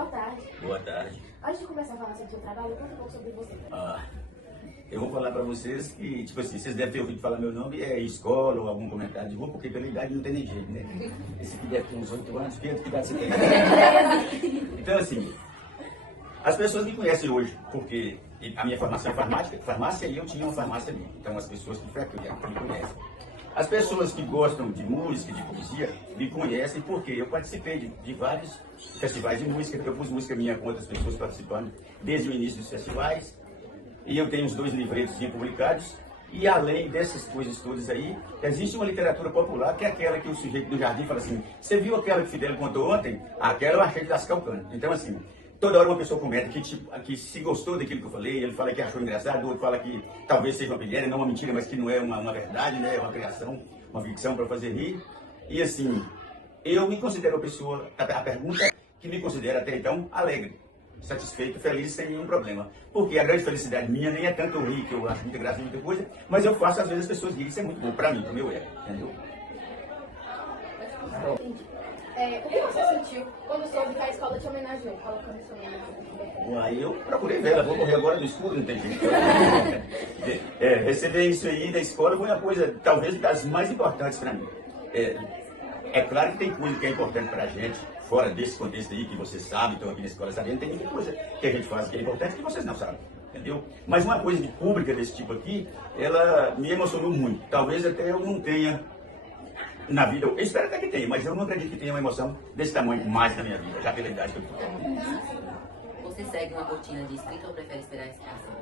Boa tarde. Boa tarde. Antes de começar a falar sobre o seu trabalho, conta um pouco sobre você. Eu vou falar para vocês que, tipo assim, vocês devem ter ouvido falar meu nome, é escola ou algum comentário de rua, porque pela idade não tem nem jeito, né? Esse aqui deve ter uns 8 anos, que idade você tem? Então, assim, as pessoas me conhecem hoje, porque a minha formação é farmácia e eu tinha uma farmácia ali. Então, as pessoas que frequentam me conhecem. As pessoas que gostam de música, de poesia, me conhecem porque eu participei de vários festivais de música. Eu pus música minha com outras pessoas participando desde o início dos festivais. E eu tenho uns 2 livretos publicados. E além dessas coisas todas aí, existe uma literatura popular que é aquela que o sujeito do jardim fala assim: você viu aquela que o Fidel contou ontem? Aquela eu achei de lascar o cano. Então, assim, toda hora uma pessoa comenta que se gostou daquilo que eu falei, ele fala que achou engraçado, o outro fala que talvez seja uma pilhéria, não uma mentira, mas que não é uma verdade, né? É uma criação, uma ficção para fazer rir. E assim, eu me considero uma pessoa, a pergunta que me considera até então alegre, satisfeito, feliz, sem nenhum problema. Porque a grande felicidade minha nem é tanto eu rir, que eu acho muita graça em muita coisa, mas eu faço às vezes as pessoas rirem, isso é muito bom para mim, para o meu ego, entendeu? Entendi. O que você sentiu quando soube que a escola te homenageou, colocando esse homenagem? Aí eu procurei ver, ela vou morrer agora no escuro, não tem jeito. Receber isso aí da escola foi uma coisa, talvez, das mais importantes para mim. É claro que tem coisa que é importante para a gente, fora desse contexto aí, que vocês sabem, estão aqui na escola sabendo, tem muita coisa que a gente faz que é importante que vocês não sabem, entendeu? Mas uma coisa de pública desse tipo aqui, ela me emocionou muito. Talvez até eu não tenha na vida, eu espero até que tenha, mas eu não acredito que tenha uma emoção desse tamanho mais na minha vida, já pela idade que eu tenho. Você segue uma rotina de escrita ou prefere esperar a inspiração?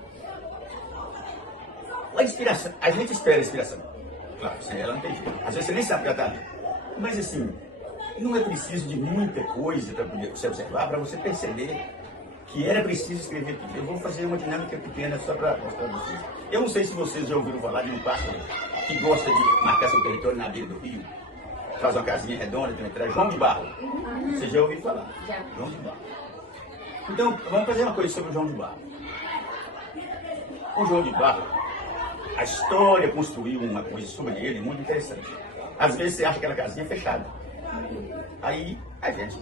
A inspiração, a gente espera a inspiração. Claro, sem ela não tem jeito. Às vezes você nem sabe que ela está ali. Mas assim, não é preciso de muita coisa para você observar, para você perceber que era preciso escrever tudo. Eu vou fazer uma dinâmica pequena só para mostrar para vocês. Eu não sei se vocês já ouviram falar de um pássaro que gosta de marcar seu território na beira do rio. Faz uma casinha redonda, tem uma João de Barro. Você já ouviu falar? Já. João de Barro. Então, vamos fazer uma coisa sobre o João de Barro. O João de Barro, a história construiu uma coisa sobre ele muito interessante. Às vezes você acha aquela casinha fechada. Aí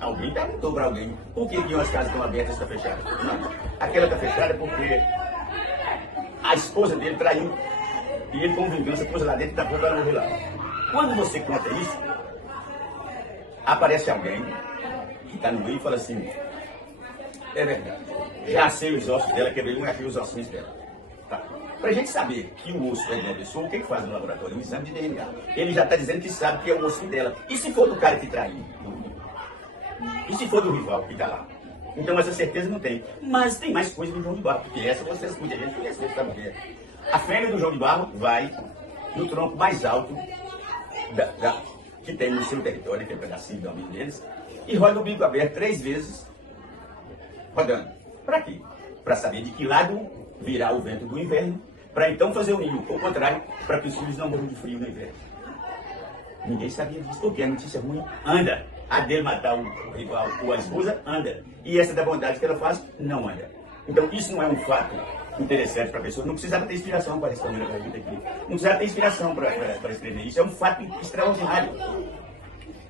alguém perguntou para alguém por que as casas estão abertas e estão fechadas. Não, aquela está fechada porque a esposa dele traiu. E ele, com vingança, pôs lá dentro e tapou para morrer lá. Quando você conta isso, aparece alguém que está no meio e fala assim: é verdade, já sei os ossos dela, quebrei um e achei os ossinhos dela. Tá. Para a gente saber que o osso é de uma pessoa, o que faz no laboratório? Um exame de DNA. Ele já está dizendo que sabe que é o osso dela. E se for do cara que traiu? E se for do rival que está lá? Então essa certeza não tem. Mas tem mais coisa do João de Barro, porque essa vocês, muita gente conhece, sabe o que é. A fêmea do João de Barro vai no tronco mais alto que tem no seu território, que é um pedacinho do amigo deles, e roda o bico aberto 3 vezes, rodando. Para quê? Para saber de que lado virá o vento do inverno, para então fazer o ninho, ou contrário, para que os filhos não morram de frio no inverno. Ninguém sabia disso, porque a notícia ruim anda. A dele matar o rival ou a esposa, anda. E essa da bondade que ela faz, não anda. Então isso não é um fato interessante para a pessoa. Não precisava ter inspiração para responder a pergunta aqui. Não precisava ter inspiração para escrever isso. É um fato extraordinário.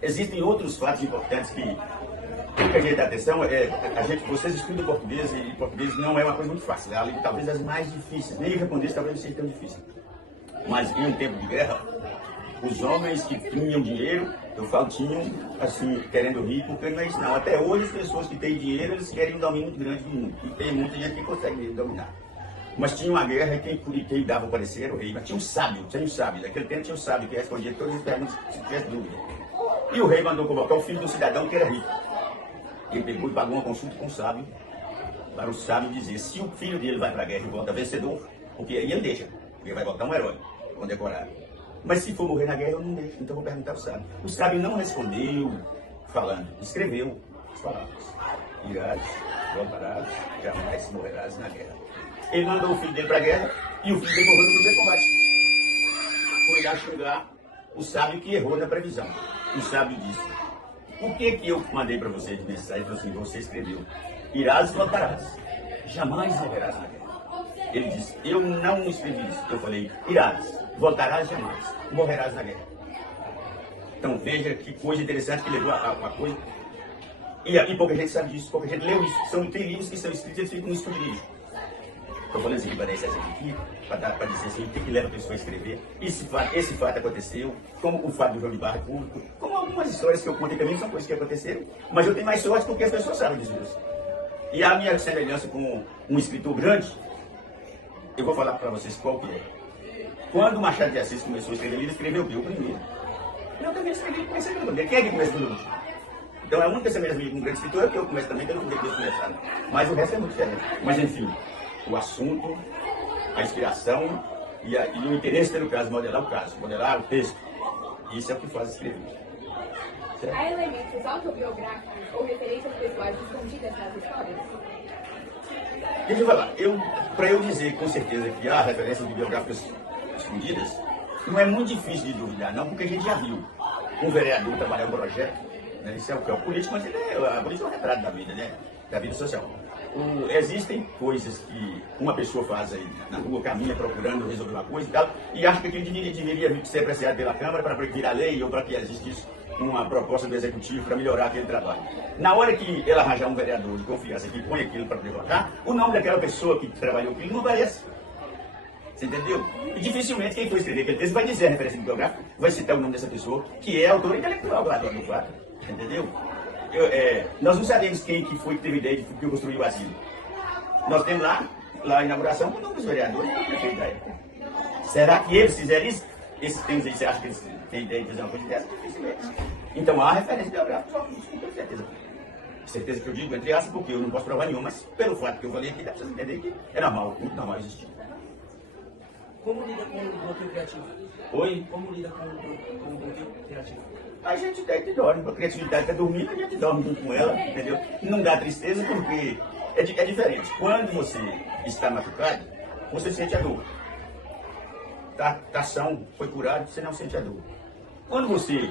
Existem outros fatos importantes que tem que a gente dar atenção. Vocês estudam português e português não é uma coisa muito fácil. É a língua talvez das mais difíceis. Nem o japonês talvez não seja tão difícil. Mas em um tempo de guerra, os homens que tinham dinheiro, eu falo tinham, assim, querendo rir, porque não é isso não. Até hoje as pessoas que têm dinheiro, eles querem um domínio muito grande do mundo. E tem muita gente que consegue dominar. Mas tinha uma guerra e quem dava o parecer era o rei. Mas tinha um sábio. Naquele tempo tinha um sábio que respondia todas as perguntas se tivesse dúvida. E o rei mandou convocar o filho de um cidadão que era rico. Ele pegou e pagou uma consulta com o sábio, para o sábio dizer se o filho dele vai para a guerra e volta vencedor, porque aí ele deixa, porque ele vai voltar um herói, condecorado. Mas se for morrer na guerra, eu não deixo, então vou perguntar ao sábio. O sábio não respondeu falando, escreveu as palavras: irás, voltarás, jamais morrerás na guerra. Ele mandou o filho dele para a guerra e o filho dele morreu no primeiro combate. Foi lá xingar o sábio que errou na previsão. O sábio disse: o que eu mandei para você de mensagem? Ele falou assim: você escreveu, irás e voltarás, jamais morrerás na guerra. Ele disse: eu não escrevi isso. Eu falei: irás, voltarás jamais, morrerás na guerra. Então veja que coisa interessante que levou a coisa. E pouca gente sabe disso, pouca gente leu isso. Tem livros que são escritos e eles ficam no estudo de livro. Estou falando assim para dar esse exemplo aqui, para dizer assim, o que leva a pessoa a escrever. Esse fato aconteceu, como o fato do João de Barra público, como algumas histórias que eu contei também são coisas que aconteceram, mas eu tenho mais sorte porque as pessoas sabem disso. E a minha semelhança com um escritor grande, eu vou falar para vocês qual que é. Quando Machado de Assis começou a escrever, ele escreveu o quê? O primeiro. Eu também escrevi, comecei pelo primeiro. Quem é que começa pelo último? Então a única semelhança com um grande escritor é que eu começo também, que eu não devia começar. Mas o resto é muito diferente. Mas enfim, o assunto, a inspiração e o interesse pelo caso, modelar o texto. Isso é o que faz escrever. Certo? Há elementos autobiográficos ou referências pessoais escondidas nas histórias? Deixa eu falar, para eu dizer com certeza que há referências bibliográficas escondidas, não é muito difícil de duvidar, não, porque a gente já viu um vereador trabalhar um projeto, né? Isso é o que é o político, mas a política é um retrato da vida, né? Da vida social. Existem coisas que uma pessoa faz aí na rua, caminha procurando resolver uma coisa e tal, e acha que aquilo deveria ser apreciado pela Câmara para virar lei ou para que existisse uma proposta do Executivo para melhorar aquele trabalho. Na hora que ela arranjar um vereador de confiança que põe aquilo para poder votar, o nome daquela pessoa que trabalhou aquilo não aparece. Você entendeu? E dificilmente quem for escrever aquele texto vai dizer a referência bibliográfica, vai citar o nome dessa pessoa, que é autor intelectual do fato. Entendeu? Nós não sabemos quem que foi que teve ideia de que construiu o asilo. Nós temos lá a inauguração com o nome dos vereadores e do prefeito da época. Será que eles fizeram isso? Esses termos aí, você acha que eles têm ideia de fazer uma coisa dessa? Dificilmente. Então há referência bibliográfica, com certeza. Certeza que eu digo, entre aspas, porque eu não posso provar nenhuma, mas pelo fato que eu falei aqui, dá para vocês entenderem que é normal, muito normal existir. Como lida com o bloqueio criativo? Oi? Como lida com o bloqueio criativo? A gente deita e dorme. A criatividade está dormindo, a gente dorme junto com ela, entendeu? Não dá tristeza porque é diferente. Quando você está machucado, você sente a dor. Tá são, foi curado, você não sente a dor. Quando você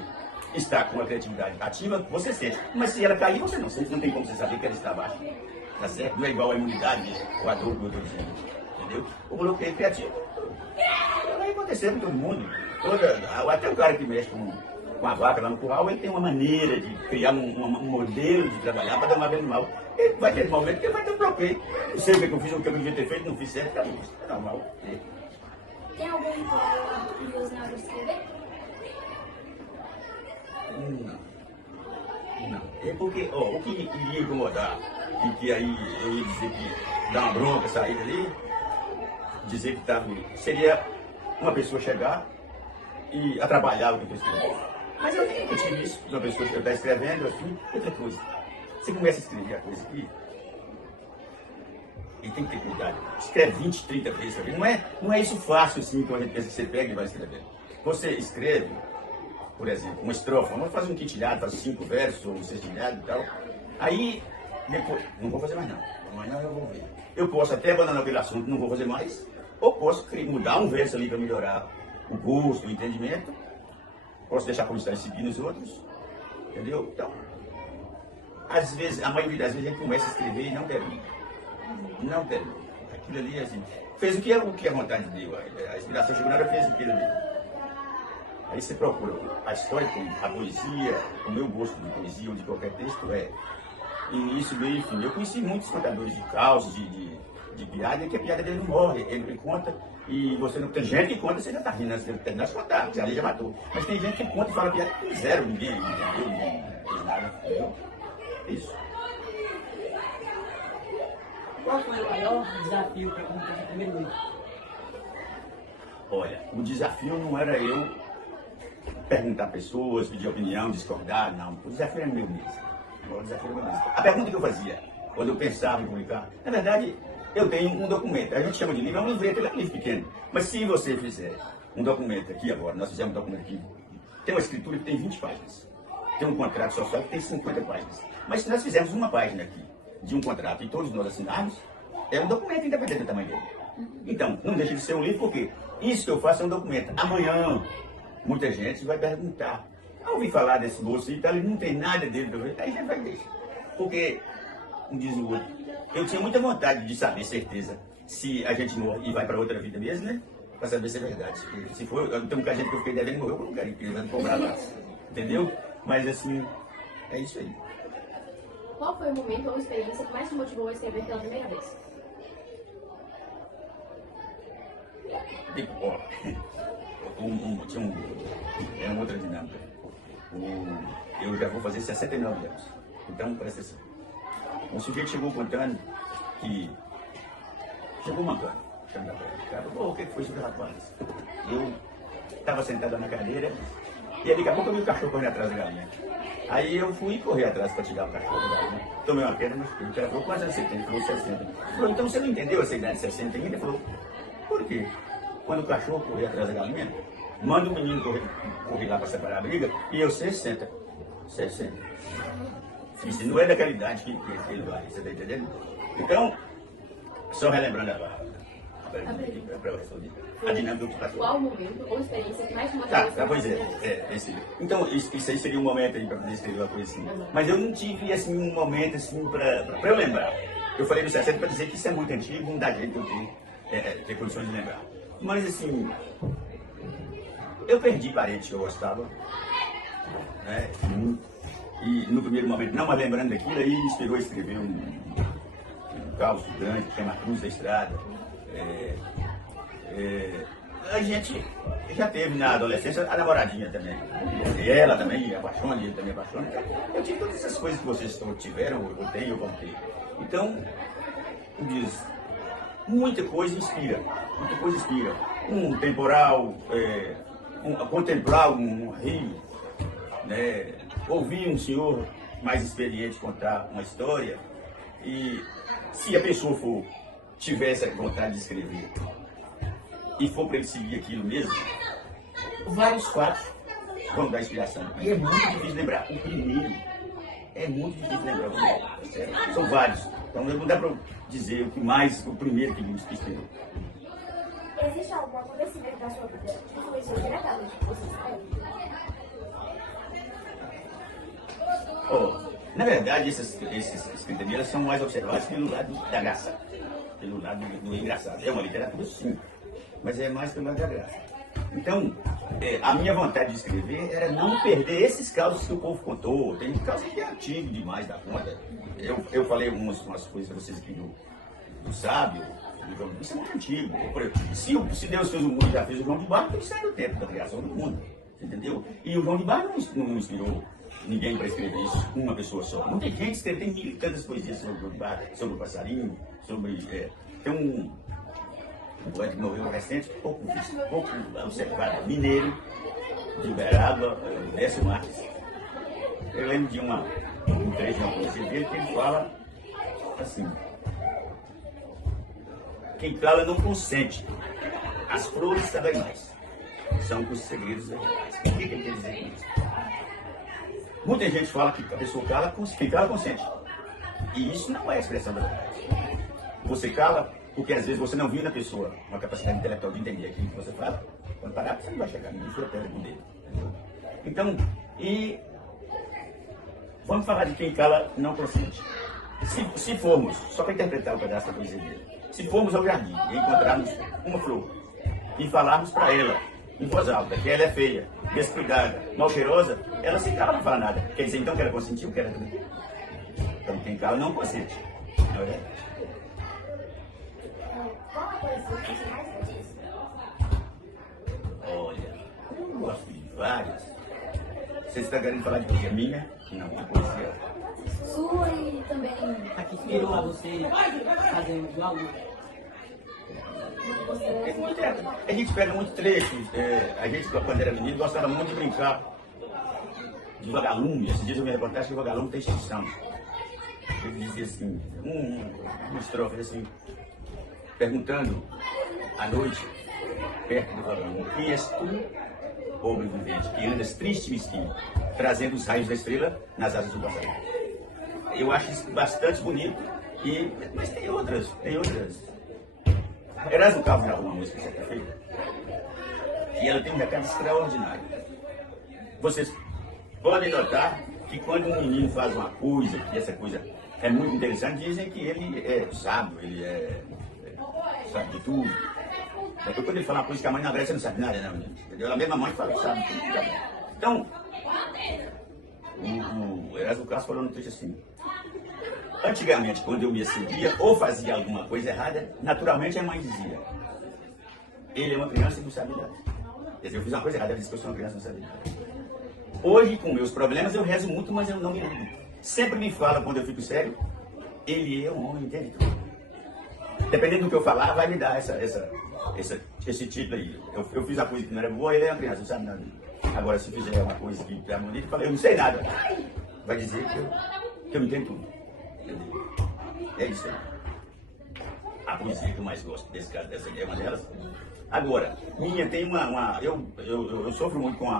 está com a criatividade ativa, você sente. Mas se ela cair, você não sente. Não tem como você saber que ela está abaixo. Tá certo? Não é igual a imunidade ou a dor do outro dizendo. Entendeu? O bloqueio criativo vai acontecer com todo mundo. Até o cara que mexe com a vaca lá no curral, ele tem uma maneira de criar um modelo de trabalhar para domar o animal. Ele vai ter um momento que ele vai ter um bloqueio. Eu sei o que eu fiz, o que eu devia ter feito, não fiz certo, é normal. Tem algum ritual curioso na hora de escrever? Não. É porque, o que iria incomodar, e que aí eu ia dizer que dá uma bronca, sair dali, dizer que estava. Seria uma pessoa chegar e atrapalhar o que eu estou escrevendo. Mas eu nunca tive isso. Uma pessoa que está escrevendo, assim, outra coisa. Você começa a escrever a coisa aqui, e tem que ter cuidado. Escreve 20, 30 vezes, sabe? Não é isso fácil assim, que a gente pensa que você pega e vai escrever. Você escreve, por exemplo, uma estrofa, vamos fazer um quintilhado, faz 5 versos, ou um sextilhado e tal. Aí, depois, não vou fazer mais não. Amanhã eu vou ver. Eu posso até abandonar aquele assunto, não vou fazer mais, ou posso mudar um verso ali para melhorar o gosto, o entendimento. Posso deixar como está e seguir nos outros. Entendeu? Então, às vezes, a maioria das vezes a gente começa a escrever e não termina. Não termina. Aquilo ali, assim, fez o que a vontade deu. A inspiração chegou na hora, fez aquilo ali. Aí você procura a história, a poesia, o meu gosto de poesia ou de qualquer texto início, meio e fim. Eu conheci muitos contadores de causos, de piada, que a piada dele não morre. Ele conta e você não tem gente que conta, você já está rindo, você termina de contar, você ali já matou. Mas tem gente que conta e fala piada que zero, ninguém entendeu, ninguém fez nada, entendeu? Isso. Qual foi o maior desafio para completar o primeiro livro? Olha, o desafio não era eu perguntar a pessoas, pedir opinião, discordar, não. O desafio era meu mesmo. O desafio era meu mesmo. A pergunta que eu fazia, quando eu pensava em publicar, na verdade, eu tenho um documento. A gente chama de livro, é um livreto, ele é um livro pequeno. Mas se você fizer um documento aqui agora, nós fizemos um documento aqui, tem uma escritura que tem 20 páginas. Tem um contrato social que tem 50 páginas. Mas se nós fizermos uma página aqui de um contrato e todos nós assinarmos, é um documento independente do tamanho dele. Então, não deixa de ser um livro, porque isso que eu faço é um documento. Amanhã, muita gente vai perguntar. Ouvi falar desse moço e tal, ele não tem nada dele para ver. Aí já vai deixar. Porque, como diz o outro, eu tinha muita vontade de saber, certeza, se a gente morre e vai para outra vida mesmo, né? Para saber se é verdade. Se for, tem muita gente que eu fiquei devendo morrer, eu não quero, porque ele vai me cobrar lá. Entendeu? Mas assim, é isso aí. Qual foi o momento ou experiência que mais te motivou a escrever pela primeira vez? Ó, é uma outra dinâmica. Eu já vou fazer 69 anos. Então, presta atenção. Um sujeito chegou contando que chegou mancando. Cara, o que foi isso, rapaz? Eu estava sentado na cadeira e daqui a pouco eu vi o cachorro correndo atrás da galinha. Aí eu fui correr atrás para tirar o cachorro da galinha. Tomei uma queda, mas o cara falou, quantos anos você tem? Ele falou, 60. Ele falou, então você não entendeu essa idade de 60 ainda? Ele falou, por quê? Quando o cachorro correr atrás da galinha, manda o menino correr lá para separar a briga e eu 60. 60. Isso não é daquela idade que ele vai, você está entendendo? Então, só relembrando para eu responder. A dinâmica que passou. Qual o momento ou experiência que mais te motivou a escrever Pois pela primeira vez? Então, isso aí seria um momento aí para poder escrever uma coisa assim. Mas eu não tive assim, um momento assim para eu lembrar. Eu falei no 60 para dizer que isso é muito antigo, não dá jeito de eu ter condições de lembrar. Mas assim, eu perdi parentes que eu gostava, né? E no primeiro momento, não, mas lembrando daquilo, aí me inspirou a escrever um caos grande, que chama Cruz da Estrada. A gente já teve na adolescência a namoradinha também. E ela também apaixona, e ele também apaixona. Eu tive todas essas coisas que vocês tiveram, eu tenho, eu vou ter. Então, diz, muita coisa inspira. Muita coisa inspira. Um temporal, contemplar um rio, né? Ouvir um senhor mais experiente contar uma história. E se a pessoa tivesse a vontade de escrever e for para ele seguir aquilo mesmo, vários fatos vão dar inspiração. E é muito difícil lembrar. O primeiro é muito difícil lembrar. Certo? São vários. Então não dá para dizer o primeiro que me inspirou. Existe algum acontecimento da sua vida que influenciou diretamente o que você escreve? Na verdade, esses escritores são mais observados pelo lado da graça, pelo lado do engraçado. É uma literatura, sim, mas é mais pelo lado da graça. Então, a minha vontade de escrever era não perder esses casos que o povo contou. Tem casos que é antigo demais da conta. Eu falei umas coisas para vocês aqui do sábio. Isso é muito antigo. Se Deus fez o mundo e já fez o João de Barro, ele sai do tempo da criação do mundo. Entendeu? E o João de Barro não inspirou ninguém para escrever isso, uma pessoa só. Não tem gente que escreve, tem mil e tantas poesias sobre o João de Barro, sobre o passarinho, sobre. Tem um poeta que morreu recente, pouco observado, mineiro, de Uberaba, Décio Marques. Eu lembro de um trecho de uma poesia dele que ele fala assim. Quem cala não consente. As flores sabem mais. São os segredos verdadeiros. O que ele quer dizer com isso? Muita gente fala que a pessoa cala, quem cala consente. E isso não é a expressão da verdade. Você cala porque às vezes você não viu na pessoa uma capacidade intelectual de entender aquilo que você fala. Quando parar, você não vai chegar ninguém sua terra com dele. Então, vamos falar de quem cala não consente. Se formos, só para interpretar o pedaço da poesia dele, se formos ao jardim e encontrarmos uma flor e falarmos para ela, em voz alta, que ela é feia, descuidada, mal cheirosa, ela se cala, não fala nada. Quer dizer então que ela consentiu, que ela também. Então quem cala não consente. Não é verdade? Qual a poesia que você mais gosta de escrever? Olha, eu gosto de várias. Você está querendo falar de poesia minha? Não, de poesia. Sua e também. A que inspirou a você fazer algo? A gente pega muito trecho. A gente, quando era menino, gostava muito de brincar de vagalume. Esses dias eu me reportagem que o vagalume tem extinção. Ele dizia assim, uma estrofe assim, perguntando à noite, perto do vagalume, quem és tu, pobre vivente, que andas triste e mesquinho, trazendo os raios da estrela nas asas do passarinho. Eu acho isso bastante bonito, mas tem outras. Erasmo Carlos gravou uma música certa-feira, e ela tem um recado extraordinário. Vocês podem notar que quando um menino faz uma coisa, que essa coisa é muito interessante, dizem que ele é sábio, ele sabe de tudo. Depois quando ele fala uma coisa que a mãe na Grécia não sabe nada, não, entendeu? A mesma mãe fala que sabe tudo. Então, o Erasmo Carlos falou no trecho assim, Antigamente, quando eu me excedia ou fazia alguma coisa errada, naturalmente a mãe dizia: ele é uma criança e não sabe nada. Quer dizer, eu fiz uma coisa errada, ela disse que eu sou uma criança e não sabe nada. Hoje, com meus problemas, eu rezo muito, mas eu não me lembro. Sempre me falam, quando eu fico sério, ele é um homem inteligente. Dependendo do que eu falar, vai me dar esse título aí. Eu fiz a coisa que não era boa, ele é uma criança, não sabe nada. Agora, se fizer uma coisa que é bonita, eu falo: eu não sei nada. Vai dizer que eu não entendo tudo. Entendeu? É isso aí. A poesia que eu mais gosto desse caso, dessa aqui é uma delas. Agora, minha tem eu sofro muito com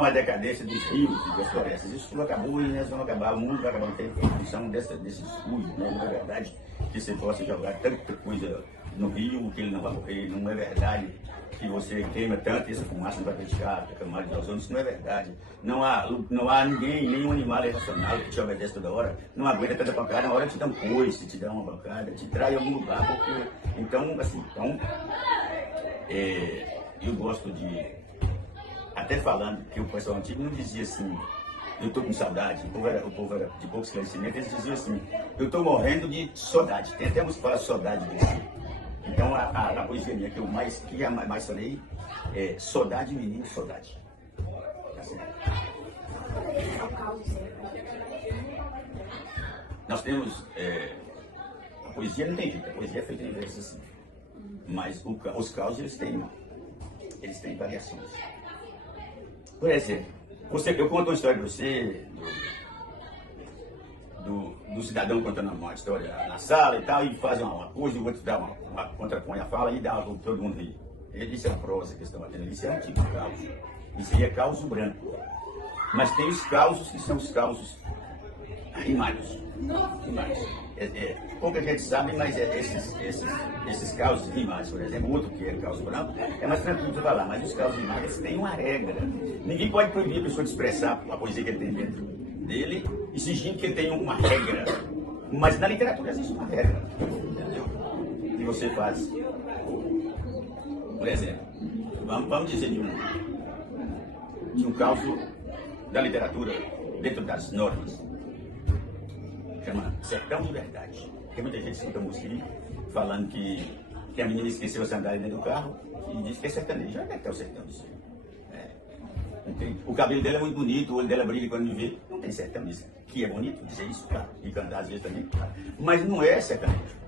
a decadência dos rios e das florestas. Isso tudo acabou e nós vamos acabar, o mundo vai acabar em função desses cuidos, né? Não é verdade que você possa jogar tanta coisa no rio que ele não vai morrer, não é verdade que você queima tanto e essa fumaça não vai praticar a camada de ozônio, isso não é verdade. Não há ninguém, nenhum animal irracional que te obedece toda hora, não aguenta tanta pancada, na hora te dá um coice, te dá uma pancada, te trai em algum lugar, porque, então, assim, eu gosto de, até falando que o pessoal antigo não dizia assim: eu estou com saudade, o povo era de pouco esclarecimento, eles diziam assim: eu estou morrendo de saudade. Tem até uns que falam saudade de si. Então a poesia minha que eu mais falei é saudade, menino, saudade. Tá certo? Nós temos, a poesia não tem jeito, a poesia é feita em versos assim. Mas os causos eles têm variações. Por exemplo, eu conto uma história para você do cidadão contando uma história na sala e tal, e faz uma coisa, e o outro dá uma contrapõe a fala e dá todo mundo rir. Isso é uma prosa que estão batendo, isso é antigo caos. Isso aí é causo branco. Mas tem os causos que são os causos rimados. Pouca gente sabe, mas esses causos rimados, por exemplo, o outro que é causo branco, é mais tranquilo de falar, mas os causos rimados têm uma regra. Ninguém pode proibir a pessoa de expressar a poesia que ele tem dentro dele, exigindo que ele tenha uma regra. Mas na literatura existe uma regra, entendeu? Que você faz. Por exemplo, vamos dizer de um caso da literatura dentro das normas. Chama Sertão de Verdade. Tem muita gente que escuta música falando que a menina esqueceu a sandália dentro do carro e diz que é sertanejo. Onde é que está o sertão disso? O cabelo dela é muito bonito, o olho dela brilha quando me vê. Não tem sertão disso. Que é bonito dizer isso, claro. E cantar às vezes também, claro. Mas não é sertanejo.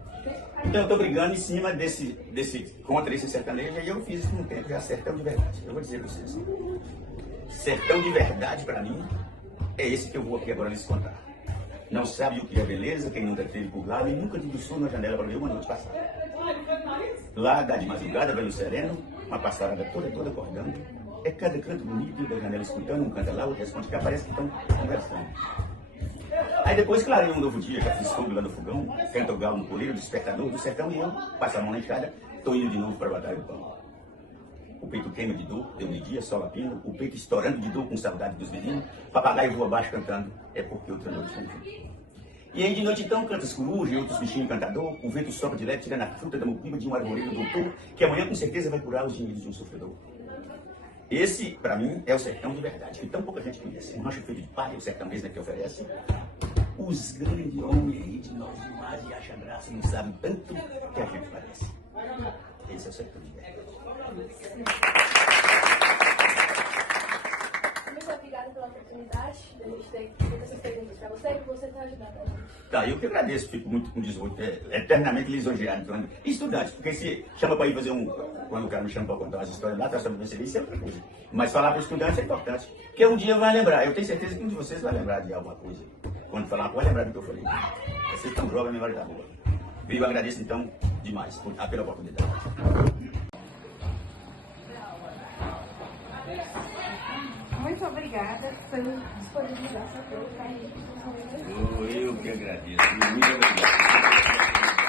Então eu estou brigando em cima contra esse sertanejo, e eu fiz isso num tempo já, Sertão de Verdade. Eu vou dizer para vocês: sertão de verdade para mim é esse que eu vou aqui agora lhes contar. Não sabe o que é beleza, quem nunca teve por lá e nunca debruçou na janela para ver uma noite passada. Lá dá de madrugada, velho sereno, uma passarada toda acordando. É cada canto bonito da janela escutando, um canta lá, outro responde, que parece que estão conversando. Aí depois clareia um novo dia, já fiz fogo lá no fogão, canta o galo no coleiro, o despertador do sertão, e eu passo a mão na enxada, tô indo de novo para a batalha do pão. O peito queima de dor, deu meio-dia, sol a pino, o peito estourando de dor com saudade dos meninos, papagaio voa abaixo cantando, é porque outra noite não vem. E aí de noite então canta as corujas e outros bichinhos encantador, o vento sopra de leve, tirando a fruta da mucumba de um arvoreiro doutor, que amanhã com certeza vai curar os gemidos de um sofredor. Esse, para mim, é o sertão de verdade, que tão pouca gente conhece. Um rancho feito de palha, o sertão mesmo que oferece. Os grandes homens aí de nós demais e acha graça, não sabem tanto que a gente parece. Esse é o sertão de verdade. Muito obrigada pela oportunidade de a gente ter feito essas perguntas para você, que você está ajudando a gente. Tá, eu que agradeço, fico muito com 18, eternamente lisonjeado. Então, estudantes, porque se chama para ir fazer quando o cara me chama para contar umas histórias lá, traçando para isso é outra coisa. Mas falar para os estudantes é importante, porque um dia vai lembrar. Eu tenho certeza que um de vocês vai lembrar de alguma coisa. Quando falar, pode lembrar do que eu falei. Vocês estão jovens, a memória está boa. Eu agradeço então demais pela oportunidade. Muito obrigada por disponibilizar seu tempo para a gente. Eu que agradeço. Muito obrigado.